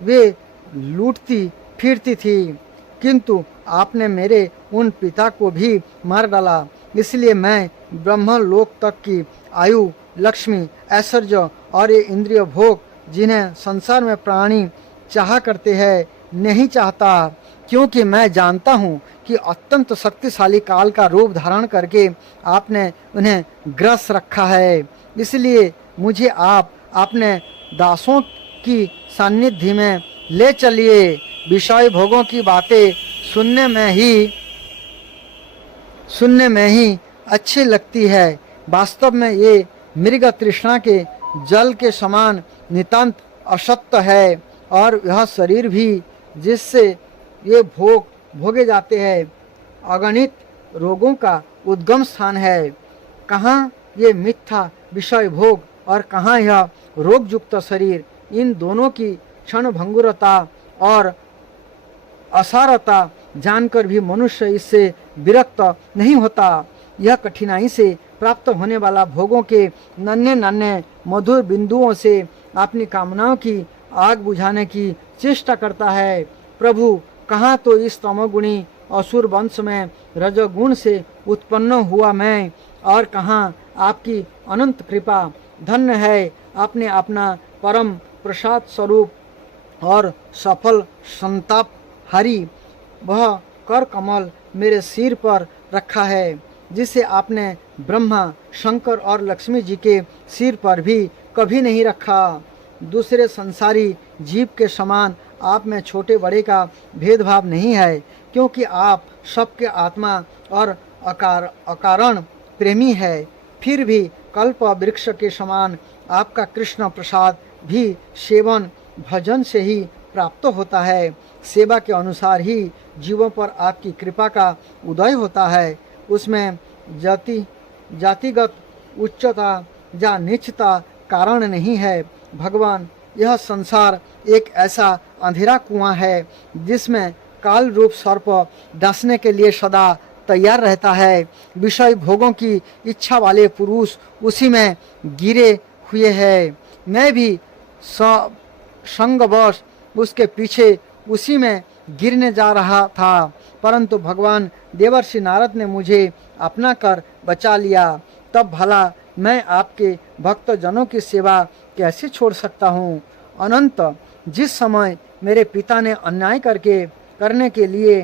वे लूटती फिरती थी, किंतु आपने मेरे उन पिता को भी मार डाला। इसलिए मैं ब्रह्मलोक तक की आयु, लक्ष्मी, ऐश्वर्य और ये इंद्रिय भोग, जिन्हें संसार में प्राणी चाहा करते हैं, नहीं चाहता, क्योंकि मैं जानता हूँ कि अत्यंत शक्तिशाली काल का रूप धारण करके आपने उन्हें ग्रस रखा है। इसलिए मुझे आप अपने दासों की सानिध्य में ले चलिए। विषय भोगों की बातें सुनने में ही अच्छी लगती है। वास्तव में ये मृग तृष्णा के जल के समान नितांत असत्य है और यह शरीर भी जिससे ये भोगे जाते हैं अगणित रोगों का उद्गम स्थान है। कहाँ ये मिथ्या विषय भोग और कहाँ यह रोग युक्त शरीर। इन दोनों की क्षण भंगुरता और असारता जानकर भी मनुष्य इससे विरक्त नहीं होता। यह कठिनाई से प्राप्त होने वाला भोगों के नन्हे मधुर बिंदुओं से अपनी कामनाओं की आग बुझाने की चेष्टा करता है। प्रभु, कहाँ तो इस तमोगुणी असुर वंश में रजोगुण से उत्पन्न हुआ मैं, और कहाँ आपकी अनंत कृपा। धन्य है आपने अपना परम प्रसाद स्वरूप और सफल संताप हरि वह कर कमल मेरे सिर पर रखा है, जिसे आपने ब्रह्मा, शंकर और लक्ष्मी जी के सिर पर भी कभी नहीं रखा। दूसरे संसारी जीव के समान आप में छोटे बड़े का भेदभाव नहीं है, क्योंकि आप सबके आत्मा और अकारण प्रेमी है। फिर भी कल्प वृक्ष के समान आपका कृष्ण प्रसाद भी सेवन भजन से ही प्राप्त होता है। सेवा के अनुसार ही जीवों पर आपकी कृपा का उदय होता है। उसमें जातिगत उच्चता या नीचता कारण नहीं है। भगवान, यह संसार एक ऐसा अंधेरा कुआं है जिसमें काल रूप सर्प डसने के लिए सदा तैयार रहता है। विषय भोगों की इच्छा वाले पुरुष उसी में गिरे हुए हैं। मैं भी संगवश उसके पीछे उसी में गिरने जा रहा था, परंतु भगवान देवर्षि नारद ने मुझे अपना कर बचा लिया। तब भला मैं आपके भक्त जनों की सेवा कैसे छोड़ सकता हूँ। अनंत, जिस समय मेरे पिता ने अन्याय करने के लिए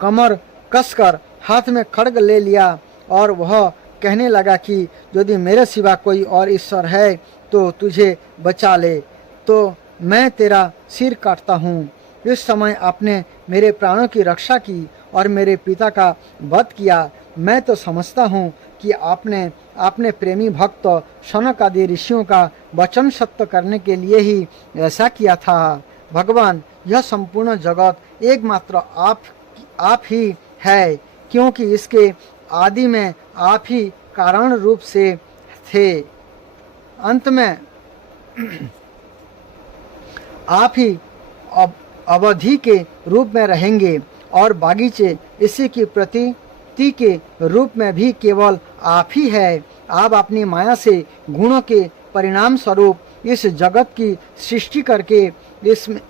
कमर कसकर हाथ में खड्ग ले लिया और वह कहने लगा कि यदि मेरे सिवा कोई और ईश्वर है तो तुझे बचा ले, तो मैं तेरा सिर काटता हूँ। इस समय आपने मेरे प्राणों की रक्षा की और मेरे पिता का वध किया। मैं तो समझता हूँ कि आपने प्रेमी भक्त शनक आदि ऋषियों का वचन सत्य करने के लिए ही ऐसा किया था। भगवान, यह संपूर्ण जगत एकमात्र आप ही है, क्योंकि इसके आदि में आप ही कारण रूप से थे। अंत में आप ही अवधि के रूप में रहेंगे और बागीचे इसी की प्रतीति के रूप में भी केवल आप ही है। आप अपनी माया से गुणों के परिणाम स्वरूप इस जगत की सृष्टि करके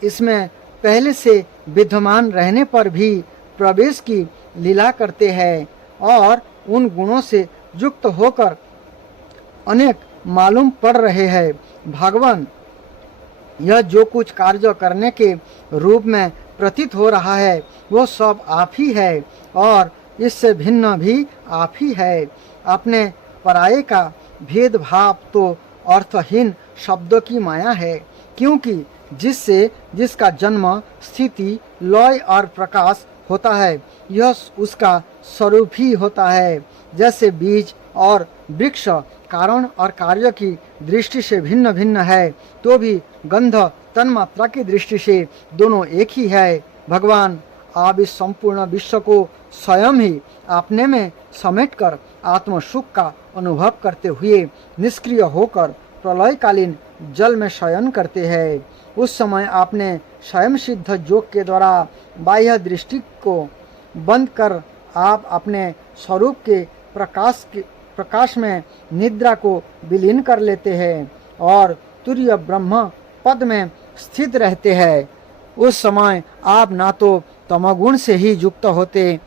इसमें पहले से विद्यमान रहने पर भी प्रवेश की लीला करते हैं और उन गुणों से युक्त होकर अनेक मालूम पड़ रहे हैं। भगवान, यह जो कुछ कार्य करने के रूप में प्रतीत हो रहा है वो सब आप ही है और इससे भिन्न भी आप ही है। अपने पराये का भेदभाव तो अर्थहीन शब्दों की माया है, क्योंकि जिसका जन्म, स्थिति, लय और प्रकाश होता है यह उसका स्वरूप ही होता है। जैसे बीज और वृक्ष कारण और कार्य की दृष्टि से भिन्न भिन्न है, तो भी गंध तन्मात्रा की दृष्टि से दोनों एक ही है। भगवान, आप इस संपूर्ण विश्व को स्वयं ही अपने में समेटकर आत्म सुख का अनुभव करते हुए निष्क्रिय होकर प्रलयकालीन जल में शयन करते हैं। उस समय आपने स्वयं सिद्ध योग के द्वारा बाह्य दृष्टि को बंद कर आप अपने स्वरूप के प्रकाश में निद्रा को विलीन कर लेते हैं और तुर्य ब्रह्म पद में स्थित रहते हैं। उस समय आप ना तो तमोगुण से ही युक्त होते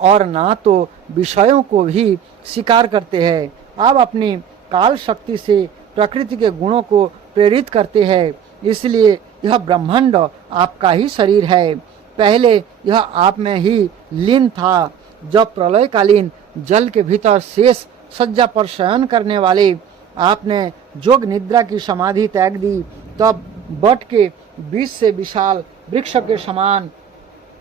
और ना तो विषयों को भी स्वीकार करते हैं। आप अपनी काल शक्ति से प्रकृति के गुणों को प्रेरित करते हैं, इसलिए यह ब्रह्मांड आपका ही शरीर है। पहले यह आप में ही लीन था। जब प्रलयकालीन जल के भीतर शेष सज्जा पर शयन करने वाले आपने जोग निद्रा की समाधि त्याग दी, तब बट के बीच से विशाल वृक्ष के समान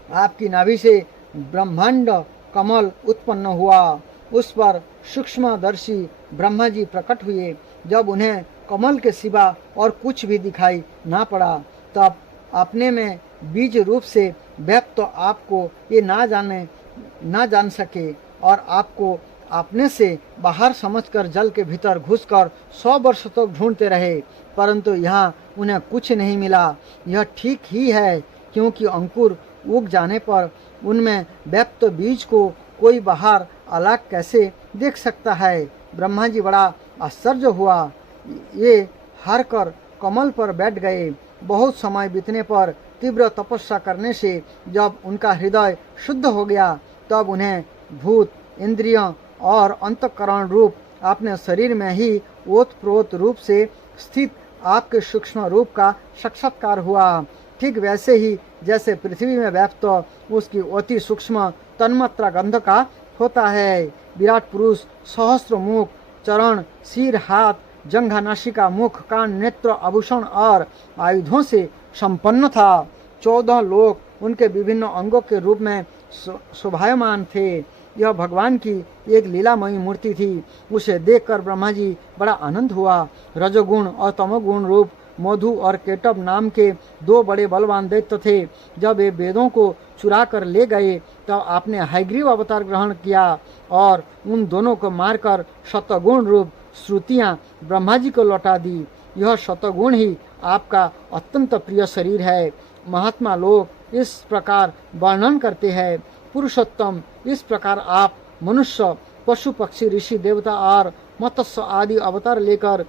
आपकी नाभि से ब्रह्मांड कमल उत्पन्न हुआ। उस पर सूक्ष्मदर्शी ब्रह्मा जी प्रकट हुए। जब उन्हें कमल के सिवा और कुछ भी दिखाई ना पड़ा, तब अपने में बीज रूप से व्यक्त तो आपको ये ना जान सके और आपको अपने से बाहर समझकर जल के भीतर घुसकर 100 वर्ष तक ढूंढते रहे, परंतु यहाँ उन्हें कुछ नहीं मिला। यह ठीक ही है, क्योंकि अंकुर उग जाने पर उनमें व्यक्त बीज को कोई बाहर अलग कैसे देख सकता है। ब्रह्मा जी बड़ा आश्चर्य हुआ। ये हार कर कमल पर बैठ गए। बहुत समय बीतने पर तीव्र तपस्या करने से जब उनका हृदय शुद्ध हो गया, तब उन्हें भूत, इंद्रियों और अंतःकरण रूप अपने शरीर में ही ओतप्रोत रूप से स्थित आपके सूक्ष्म रूप का साक्षात्कार हुआ। ठीक वैसे ही जैसे पृथ्वी में व्याप्त उसकी अति सूक्ष्म तन्मात्रा गंध का होता है। विराट पुरुष सहस्त्र मुख, चरण, सिर, हाथ, जंघा, नासिका, मुख, कान, नेत्र, आभूषण और आयुधों से संपन्न था। 14 लोक उनके विभिन्न अंगों के रूप में शोभायमान थे। यह भगवान की एक लीलामयी मूर्ति थी। उसे देखकर ब्रह्मा जी बड़ा आनंद हुआ। रजोगुण और तमोगुण रूप मधु और केटव नाम के 2 बड़े बलवान दैत्य थे। जब वे वेदों को चुरा कर ले गए तब आपने हयग्रीव अवतार ग्रहण किया और उन दोनों को मारकर शतगुण रूप श्रुतियां ब्रह्मा जी को लौटा दी। यह शतगुण ही आपका अत्यंत प्रिय शरीर है। महात्मा लोग इस प्रकार वर्णन करते हैं। पुरुषोत्तम, इस प्रकार आप मनुष्य, पशु, पक्षी, ऋषि, देवता और मत्स्य आदि अवतार लेकर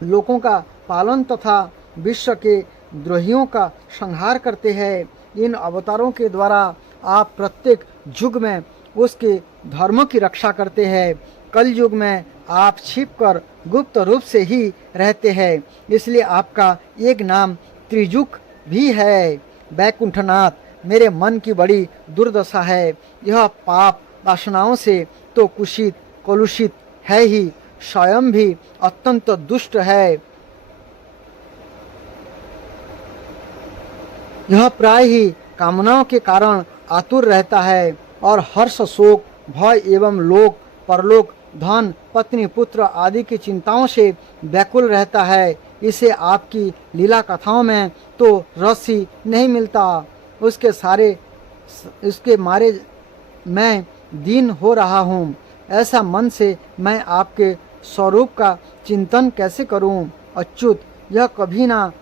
लोगों का पालन तथा विश्व के द्रोहियों का संहार करते हैं। इन अवतारों के द्वारा आप प्रत्येक युग में उसके धर्मों की रक्षा करते हैं। कल युग में आप छिपकर गुप्त रूप से ही रहते हैं, इसलिए आपका एक नाम त्रिजुक भी है। वैकुंठनाथ, मेरे मन की बड़ी दुर्दशा है। यह पाप वासनाओं से तो कुषित कलुषित है ही, स्वयं भी अत्यंत दुष्ट है। यह प्राय ही कामनाओं के कारण आतुर रहता है और हर्ष, शोक, भय एवं लोक परलोक, धन, पत्नी, पुत्र आदि की चिंताओं से व्याकुल रहता है। इसे आपकी लीला कथाओं में तो रस ही नहीं मिलता। उसके मारे मैं दीन हो रहा हूँ। ऐसा मन से मैं आपके स्वरूप का चिंतन कैसे करूँ? अच्युत, यह कभी ना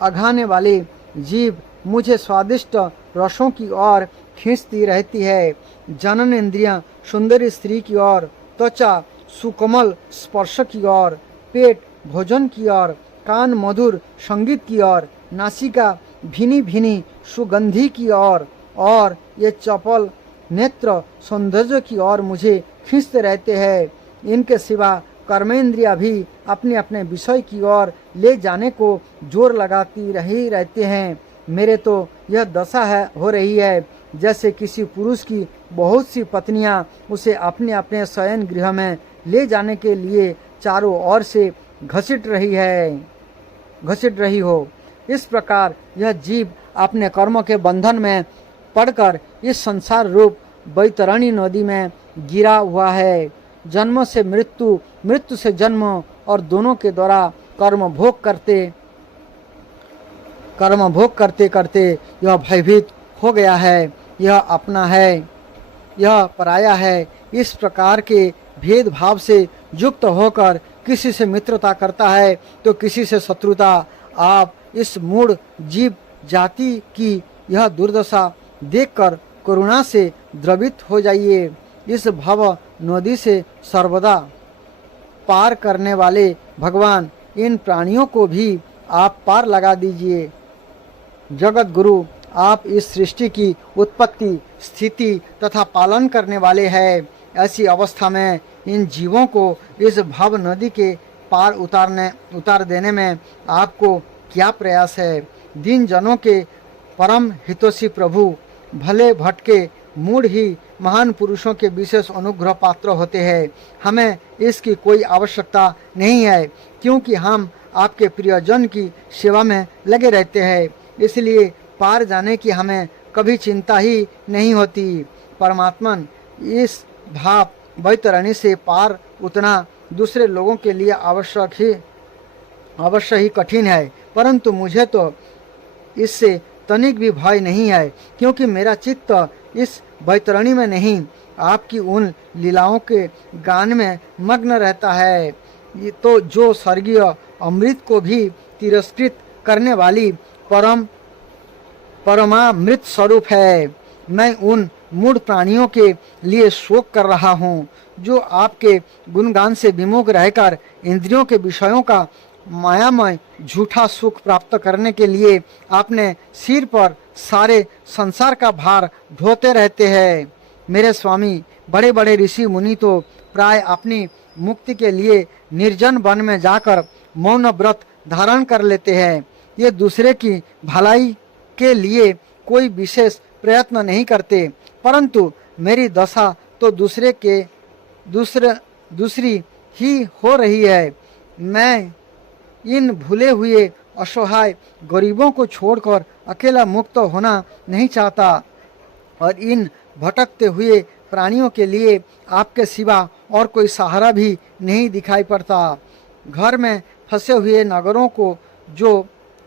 अघाने वाली जीव मुझे स्वादिष्ट रसों की ओर खींचती रहती है। जनन इंद्रियां सुंदरी स्त्री की ओर, त्वचा सुकोमल स्पर्श की ओर, पेट भोजन की ओर, कान मधुर संगीत की ओर, नासिका भीनी भीनी सुगंधी की ओर और ये चपल नेत्र सौंदर्य की ओर मुझे खींचते रहते हैं। इनके सिवा कर्मेंद्रिया भी अपने अपने विषय की ओर ले जाने को जोर लगाती रही रहते हैं। मेरे तो यह दशा हो रही है जैसे किसी पुरुष की बहुत सी पत्नियां उसे अपने अपने शयन गृह में ले जाने के लिए चारों ओर से घसीट रही हो। इस प्रकार यह जीव अपने कर्मों के बंधन में पड़कर इस संसार रूप बैतरणी नदी में गिरा हुआ है। जन्म से मृत्यु, मृत्यु से जन्म और दोनों के द्वारा कर्म भोग करते करते यह भयभीत हो गया है। यह अपना है, यह पराया है। इस प्रकार के भेदभाव से युक्त होकर किसी से मित्रता करता है तो किसी से शत्रुता। आप इस मूढ़ जीव जाति की यह दुर्दशा देखकर करुणा से द्रवित हो जाइए। इस भव नदी से सर्वदा पार करने वाले भगवान, इन प्राणियों को भी आप पार लगा दीजिए। जगत गुरु, आप इस सृष्टि की उत्पत्ति, स्थिति तथा पालन करने वाले हैं। ऐसी अवस्था में इन जीवों को इस भव नदी के पार उतार देने में आपको क्या प्रयास है? दीन जनों के परम हितोषी प्रभु, भले भटके मूढ़ ही महान पुरुषों के विशेष अनुग्रह पात्र होते हैं। हमें इसकी कोई आवश्यकता नहीं है क्योंकि हम आपके प्रियजन की सेवा में लगे रहते हैं। इसलिए पार जाने की हमें कभी चिंता ही नहीं होती। परमात्मन, इस भाप बैतरणी से पार उतना दूसरे लोगों के लिए अवश्य ही कठिन है, परंतु मुझे तो इससे तनिक भी भय नहीं है क्योंकि मेरा चित्त इस बैतरणी में नहीं, आपकी उन लीलाओं के गान में मग्न रहता है। ये तो जो स्वर्गीय अमृत को भी तिरस्कृत करने वाली परमामृत स्वरूप है। मैं उन मूढ़ प्राणियों के लिए शोक कर रहा हूँ जो आपके गुणगान से विमुख रहकर इंद्रियों के विषयों का मायामय झूठा सुख प्राप्त करने के लिए अपने सिर पर सारे संसार का भार ढोते रहते हैं। मेरे स्वामी, बड़े बड़े ऋषि मुनि तो प्राय अपनी मुक्ति के लिए निर्जन वन में जाकर मौन व्रत धारण कर लेते हैं। ये दूसरे की भलाई के लिए कोई विशेष प्रयत्न नहीं करते, परंतु मेरी दशा तो दूसरी ही हो रही है। मैं इन भूले हुए असहाय गरीबों को छोड़कर अकेला मुक्त होना नहीं चाहता और इन भटकते हुए प्राणियों के लिए आपके सिवा और कोई सहारा भी नहीं दिखाई पड़ता। घर में फंसे हुए नगरों को जो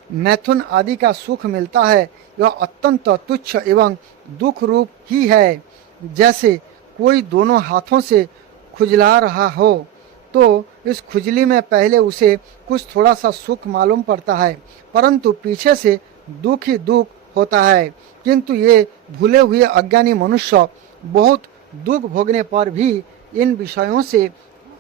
मैथुन आदि का सुख मिलता है यह अत्यंत तुच्छ एवं दुख रूप ही है। जैसे कोई दोनों हाथों से खुजला रहा हो तो इस खुजली में पहले उसे कुछ थोड़ा सा सुख मालूम पड़ता है, परंतु पीछे से दुख ही दुख होता है। किंतु ये भूले हुए अज्ञानी मनुष्य बहुत दुख भोगने पर भी इन विषयों से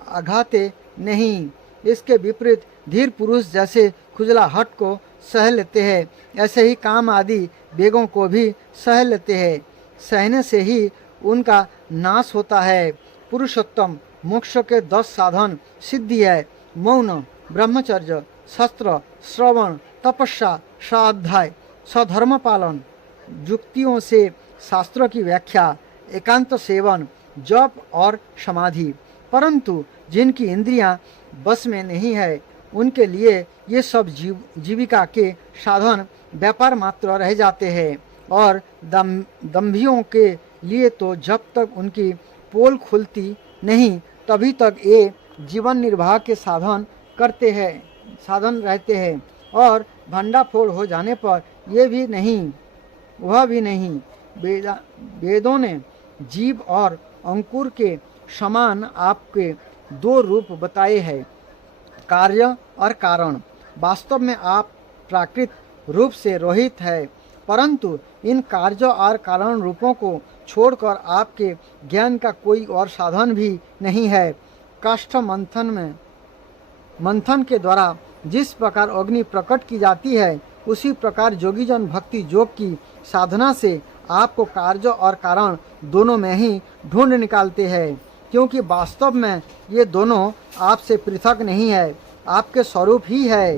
आघाते नहीं। इसके विपरीत धीर पुरुष जैसे खुजलाहट को सह लेते हैं, ऐसे ही काम आदि वेगों को भी सह लेते हैं। सहने से ही उनका नाश होता है। पुरुषोत्तम मोक्ष के 10 साधन सिद्धि है। मौन, ब्रह्मचर्य, शस्त्र, श्रवण, तपस्या, स्वाध्याय, स्वधर्म पालन, युक्तियों से शास्त्रों की व्याख्या, एकांत सेवन, जप और समाधि। परंतु जिनकी इंद्रियां बस में नहीं है उनके लिए ये सब जीविका के साधन व्यापार मात्र रह जाते हैं और दम्भियों के लिए तो जब तक उनकी पोल खुलती नहीं तभी तक ये जीवन निर्वाह के साधन रहते हैं और भंडाफोड़ हो जाने पर ये भी नहीं वह भी नहीं। वेदों ने जीव और अंकुर के समान आपके 2 रूप बताए हैं, कार्य और कारण। वास्तव में आप प्राकृत रूप से रहित है, परंतु इन कार्य और कारण रूपों को छोड़कर आपके ज्ञान का कोई और साधन भी नहीं है। काष्ठ मंथन के द्वारा जिस प्रकार अग्नि प्रकट की जाती है उसी प्रकार जोगीजन भक्ति योग की साधना से आपको कार्य और कारण दोनों में ही ढूंढ निकालते हैं, क्योंकि वास्तव में ये दोनों आपसे पृथक नहीं है, आपके स्वरूप ही है।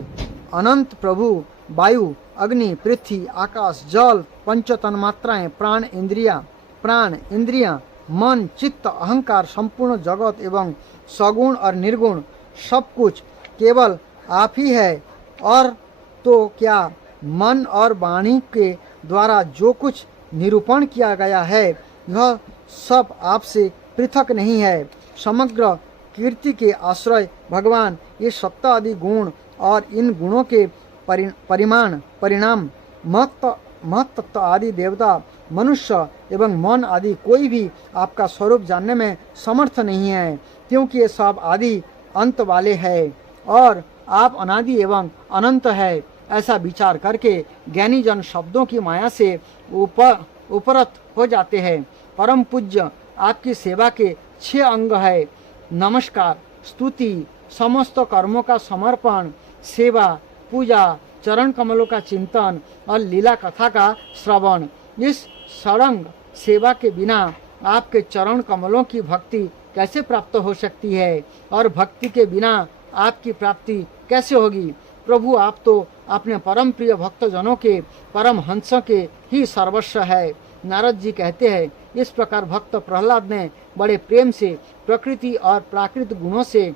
अनंत प्रभु वायु, अग्नि, पृथ्वी, आकाश, जल, पंच तन्मात्राएं, प्राण इंद्रियां, मन, चित्त, अहंकार, संपूर्ण जगत एवं सगुण और निर्गुण सब कुछ केवल आप ही है। और तो क्या मन और वाणी के द्वारा जो कुछ निरूपण किया गया है यह सब आपसे पृथक नहीं है। समग्र कीर्ति के आश्रय भगवान ये सत्ता आदि गुण और इन गुणों के परिणाम महत्तत्व आदि देवता, मनुष्य एवं मन आदि कोई भी आपका स्वरूप जानने में समर्थ नहीं है, क्योंकि ये सब आदि अंत वाले हैं और आप अनादि एवं अनंत है। ऐसा विचार करके ज्ञानी जन शब्दों की माया से उपरत हो जाते हैं। परम पूज्य आपकी सेवा के 6 अंग है: नमस्कार, स्तुति, समस्त कर्मों का समर्पण, सेवा, पूजा, चरण कमलों का चिंतन और लीला कथा का श्रवण। इस षडंग सेवा के बिना आपके चरण कमलों की भक्ति कैसे प्राप्त हो सकती है और भक्ति के बिना आपकी प्राप्ति कैसे होगी? प्रभु, आप तो अपने परम प्रिय भक्तजनों के परम हंस के ही सर्वस्व है। नारद जी कहते हैं, इस प्रकार भक्त प्रहलाद ने बड़े प्रेम से प्रकृति और प्राकृत गुणों से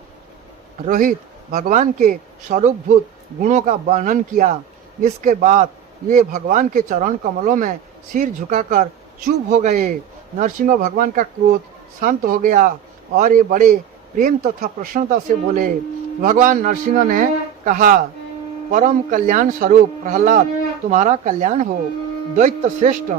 रहित भगवान के स्वरूपभूत गुणों का वर्णन किया। इसके बाद ये भगवान के चरण कमलों में सिर झुकाकर चुप हो गए। नरसिंह भगवान का क्रोध शांत हो गया और ये बड़े प्रेम तथा प्रसन्नता से बोले। भगवान नरसिंह ने कहा, परम कल्याण स्वरूप प्रहलाद, तुम्हारा कल्याण हो। दैत्य श्रेष्ठ,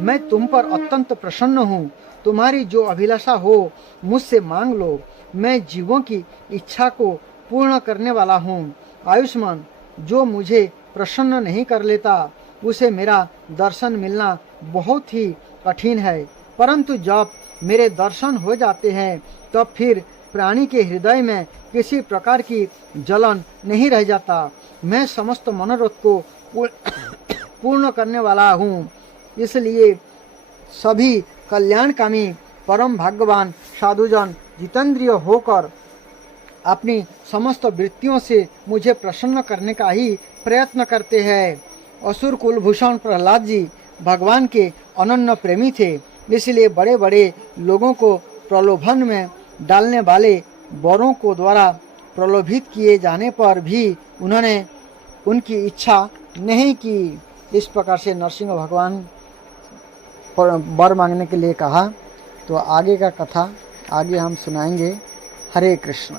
मैं तुम पर अत्यंत प्रसन्न हूँ। तुम्हारी जो अभिलाषा हो मुझसे मांग लो। मैं जीवों की इच्छा को पूर्ण करने वाला हूँ। आयुष्मान, जो मुझे प्रसन्न नहीं कर लेता उसे मेरा दर्शन मिलना बहुत ही कठिन है, परंतु जब मेरे दर्शन हो जाते हैं तब फिर प्राणी के हृदय में किसी प्रकार की जलन नहीं रह जाता। मैं समस्त मनोरथ को पूर्ण करने वाला हूँ। इसलिए सभी कल्याणकामी परम भाग्यवान साधुजन जितेंद्रिय होकर अपनी समस्त वृत्तियों से मुझे प्रसन्न करने का ही प्रयत्न करते हैं। असुर कुलभूषण प्रहलाद जी भगवान के अनन्य प्रेमी थे। इसलिए बड़े बड़े लोगों को प्रलोभन में डालने वाले वरों को द्वारा प्रलोभित किए जाने पर भी उन्होंने उनकी इच्छा नहीं की। इस प्रकार से नरसिंह भगवान वर मांगने के लिए कहा। तो आगे का कथा आगे हम सुनाएंगे। हरे कृष्ण।